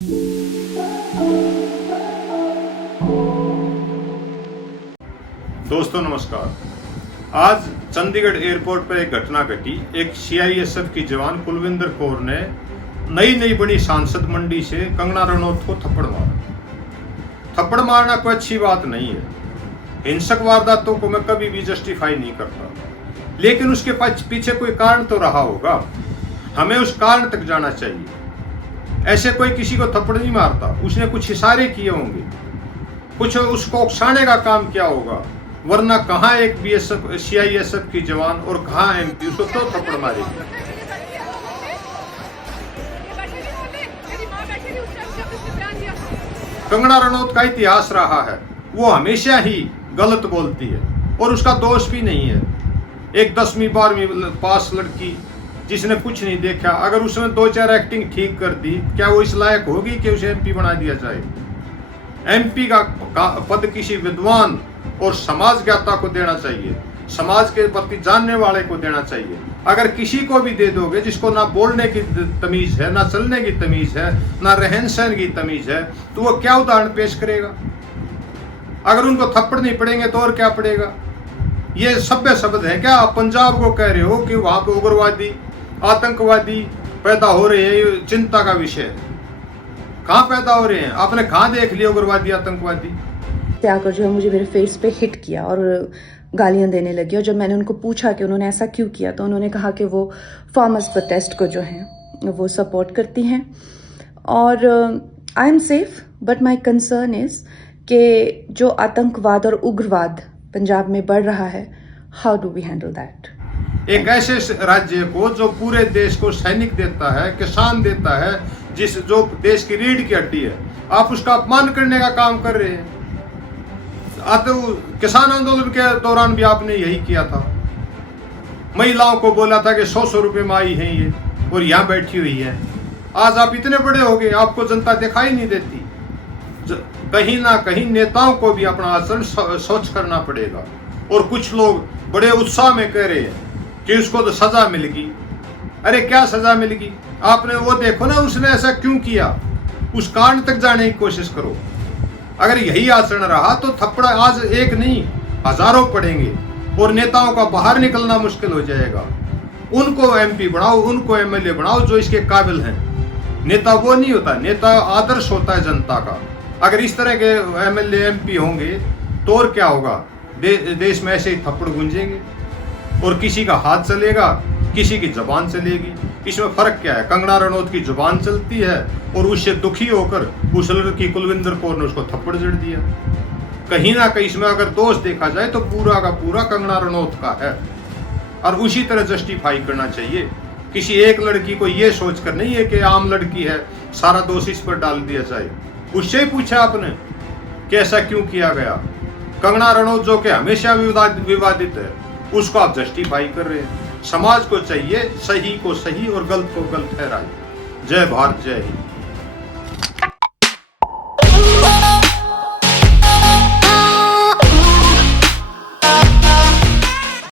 दोस्तों नमस्कार। आज चंडीगढ़ एयरपोर्ट पर एक घटना घटी। एक सीआईएसएफ की जवान कुलविंदर कौर ने नई बनी सांसद मंडी से कंगना रनौत को थप्पड़ मारा। थप्पड़ मारना कोई अच्छी बात नहीं है। हिंसक वारदातों को मैं कभी भी जस्टिफाई नहीं करता, लेकिन उसके पीछे कोई कारण तो रहा होगा। हमें उस कारण तक जाना चाहिए। ऐसे कोई किसी को थप्पड़ नहीं मारता, उसने कुछ इशारे किए होंगे, कुछ उसको उकसाने का काम किया होगा, वरना कहाँ एक बीएसएफ सीआईएसएफ की जवान और कहाँ एमपी उसको तो थप्पड़ मारेगी। कंगना रनौत का इतिहास रहा है, वो हमेशा ही गलत बोलती है और उसका दोष भी नहीं है। एक 10वीं 12वीं पास लड़की जिसने कुछ नहीं देखा, अगर उसने 2-4 एक्टिंग ठीक कर दी, क्या वो इस लायक होगी कि उसे एमपी बना दिया जाए? एमपी का पद किसी विद्वान और समाज ज्ञाता को देना चाहिए, समाज के प्रति जानने वाले को देना चाहिए। अगर किसी को भी दे दोगे जिसको ना बोलने की तमीज है, ना चलने की तमीज है, ना रहन सहन की तमीज है, तो वो क्या उदाहरण पेश करेगा? अगर उनको थप्पड़ नहीं पड़ेंगे तो और क्या पड़ेगा? ये सभ्य शब्द है क्या? आप पंजाब को कह रहे हो कि वहां पे उग्रवादी आतंकवादी पैदा हो रहे हैं, ये चिंता का विषय है। कहाँ पैदा हो रहे हैं? आपने कहाँ देख लिया उग्रवादी आतंकवादी? आकर जो है मुझे मेरे फेस पे हिट किया और गालियां देने लगी। और जब मैंने उनको पूछा कि उन्होंने ऐसा क्यों किया, तो उन्होंने कहा कि वो फार्मर्स प्रोटेस्ट को जो है वो सपोर्ट करती हैं और I am safe, but my concern is कि जो आतंकवाद और उग्रवाद पंजाब में बढ़ रहा है, how do we handle that? एक ऐसे राज्य को जो पूरे देश को सैनिक देता है, किसान देता है, जो देश की रीढ़ की हड्डी है, आप उसका अपमान करने का काम कर रहे हैं। किसान आंदोलन के दौरान भी आपने यही किया था। महिलाओं को बोला था कि 100 रुपए में आई है ये, और यहाँ बैठी हुई है। आज आप इतने बड़े हो गए, आपको जनता दिखाई नहीं देती। कहीं ना कहीं नेताओं को भी अपना आचरण सोच करना पड़ेगा। और कुछ लोग बड़े उत्साह में कह रहे हैं कि उसको तो सजा मिलेगी। अरे क्या सजा मिलेगी? आपने वो देखो ना, उसने ऐसा क्यों किया, उस कारण तक जाने की कोशिश करो। अगर यही आचरण रहा तो थप्पड़ आज एक नहीं हजारों पड़ेंगे और नेताओं का बाहर निकलना मुश्किल हो जाएगा। उनको एमपी बनाओ, उनको एमएलए बनाओ जो इसके काबिल हैं। नेता वो नहीं होता, नेता आदर्श होता है जनता का। अगर इस तरह के एमएलए एमपी होंगे तो और क्या होगा? देश में ऐसे ही थप्पड़ गूंजेंगे और किसी का हाथ चलेगा, किसी की जुबान चलेगी। इसमें फर्क क्या है? कंगना रनौत की जुबान चलती है और उससे दुखी होकर उस लड़की कुलविंदर कौर ने उसको थप्पड़ जड़ दिया। कहीं ना कहीं इसमें अगर दोष देखा जाए तो पूरा का पूरा कंगना रनौत का है, और उसी तरह जस्टिफाई करना चाहिए। किसी एक लड़की को ये सोचकर नहीं है कि आम लड़की है, सारा दोष इस पर डाल दिया जाए। उससे ही पूछा आपने कि ऐसा क्यों किया गया? कंगना रनौत जो कि हमेशा विवादित है, उसको आप जस्टिफाई कर रहे हैं। समाज को चाहिए सही को सही और गलत को गलत ठहराए। जय भारत, जय हिंद।